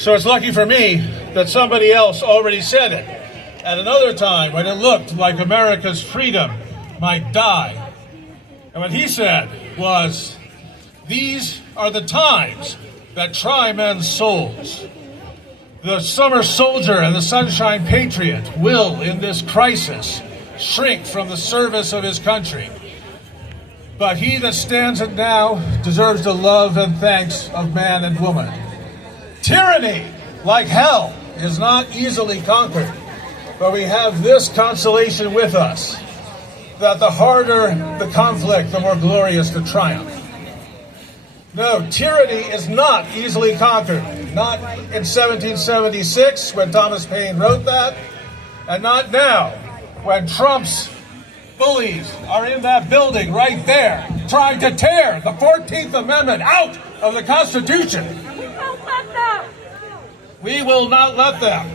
So it's lucky for me that somebody else already said it at another time when it looked like America's freedom might die. And what he said was, "These are the times that try men's souls. The summer soldier and the sunshine patriot will, in this crisis, shrink from the service of his country. But he that stands it now deserves the love and thanks of man and woman. Tyranny, like hell, is not easily conquered, but we have this consolation with us, that the harder the conflict, the more glorious the triumph." No, tyranny is not easily conquered. Not in 1776 when Thomas Paine wrote that, and not now when Trump's bullies are in that building right there trying to tear the 14th Amendment out of the Constitution. We won't let them. We will not let them.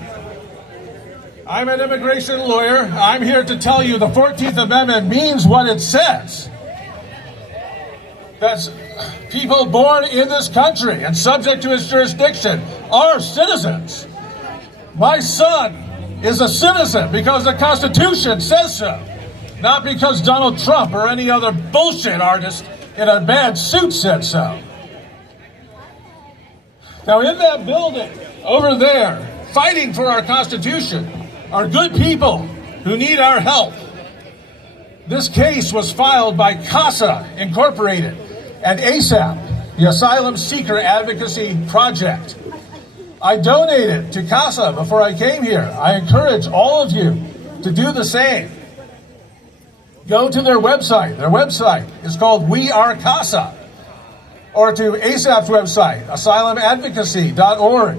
I'm an immigration lawyer. I'm here to tell you the 14th Amendment means what it says. That's people born in this country and subject to its jurisdiction are citizens. My son is a citizen because the Constitution says so, not because Donald Trump or any other bullshit artist in a bad suit said so. Now, in that building over there, fighting for our Constitution, are good people who need our help. This case was filed by CASA Incorporated and ASAP, the Asylum Seeker Advocacy Project. I donated to CASA before I came here. I encourage all of you to do the same. Go to their website. Their website is called We Are CASA. Or to ASAP's website, asylumadvocacy.org.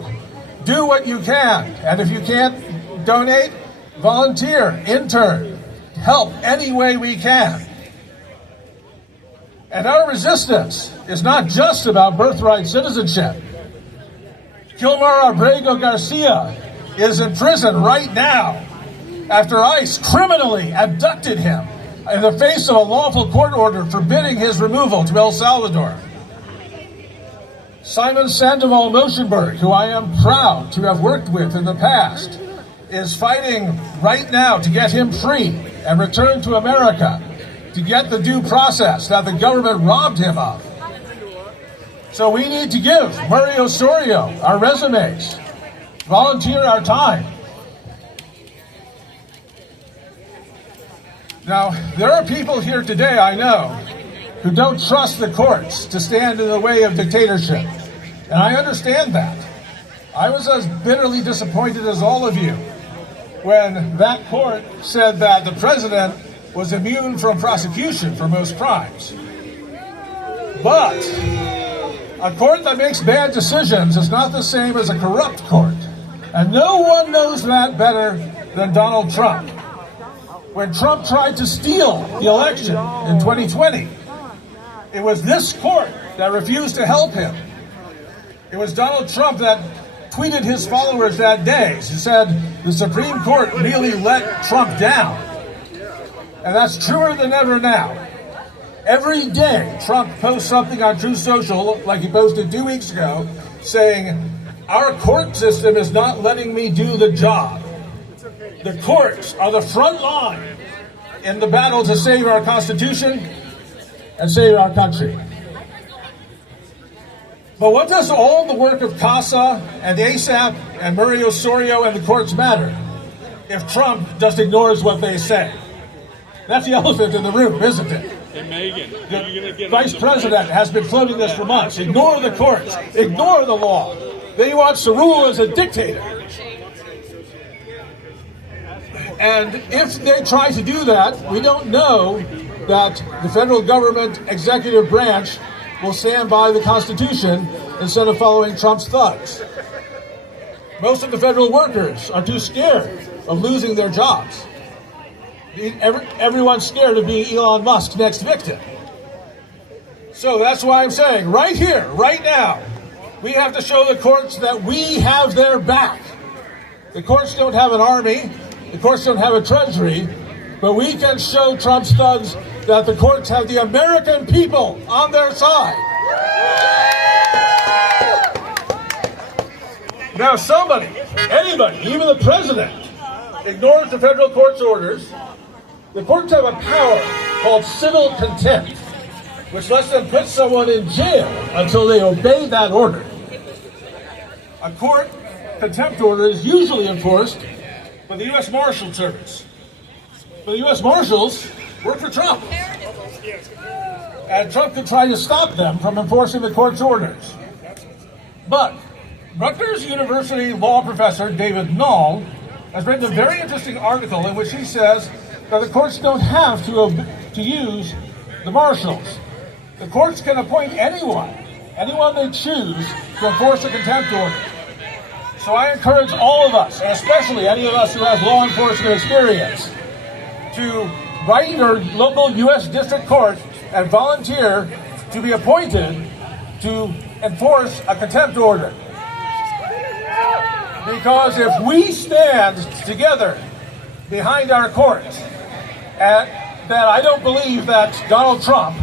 Do what you can. And if you can't donate, volunteer, intern, help any way we can. And our resistance is not just about birthright citizenship. Gilmar Abrego Garcia is in prison right now after ICE criminally abducted him in the face of a lawful court order forbidding his removal to El Salvador. Simon Sandoval Moshenberg, who I am proud to have worked with in the past, is fighting right now to get him free and returned to America to get the due process that the government robbed him of. So we need to give Murray Osorio our resumes, volunteer our time. Now, there are people here today, I know, who don't trust the courts to stand in the way of dictatorship. And I understand that. I was as bitterly disappointed as all of you when that court said that the president was immune from prosecution for most crimes. But a court that makes bad decisions is not the same as a corrupt court. And no one knows that better than Donald Trump. When Trump tried to steal the election in 2020, it was this court that refused to help him. It was Donald Trump that tweeted his followers that day. He said, the Supreme Court really let Trump down. And that's truer than ever now. Every day, Trump posts something on Truth Social, like he posted 2 weeks ago, saying, our court system is not letting me do the job. The courts are the front line in the battle to save our Constitution and save our country. But what does all the work of CASA and ASAP and Murray Osorio and the courts matter if Trump just ignores what they say? That's the elephant in the room, isn't it? Hey, Megan, the Vice President has been floating this for months. Ignore the courts. Ignore the law. He wants to rule as a dictator. And if they try to do that, we don't know that the federal government executive branch will stand by the Constitution instead of following Trump's thugs. Most of the federal workers are too scared of losing their jobs. Everyone's scared of being Elon Musk's next victim. So that's why I'm saying, right here, right now, we have to show the courts that we have their back. The courts don't have an army, the courts don't have a treasury, but we can show Trump's thugs that the courts have the American people on their side. Now somebody, anybody, even the president, ignores the federal court's orders. The courts have a power called civil contempt, which lets them put someone in jail until they obey that order. A court contempt order is usually enforced by the U.S. Marshal Service. But the U.S. Marshals work for Trump. And Trump could try to stop them from enforcing the court's orders. But Rutgers University law professor David Null has written a very interesting article in which he says that the courts don't have to use the marshals. The courts can appoint anyone they choose to enforce a contempt order. So I encourage all of us, and especially any of us who has law enforcement experience, to write your local U.S. District Court and volunteer to be appointed to enforce a contempt order. Because if we stand together behind our courts, and that I don't believe that Donald Trump,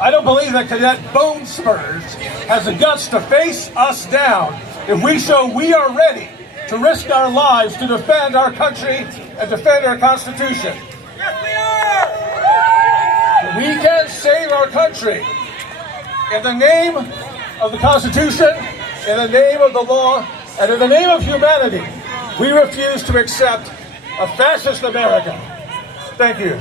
I don't believe that Cadet Bone Spurs has the guts to face us down if we show we are ready to risk our lives to defend our country and defend our Constitution. Yes, we are! We can save our country. In the name of the Constitution, in the name of the law, and in the name of humanity, we refuse to accept a fascist America. Thank you.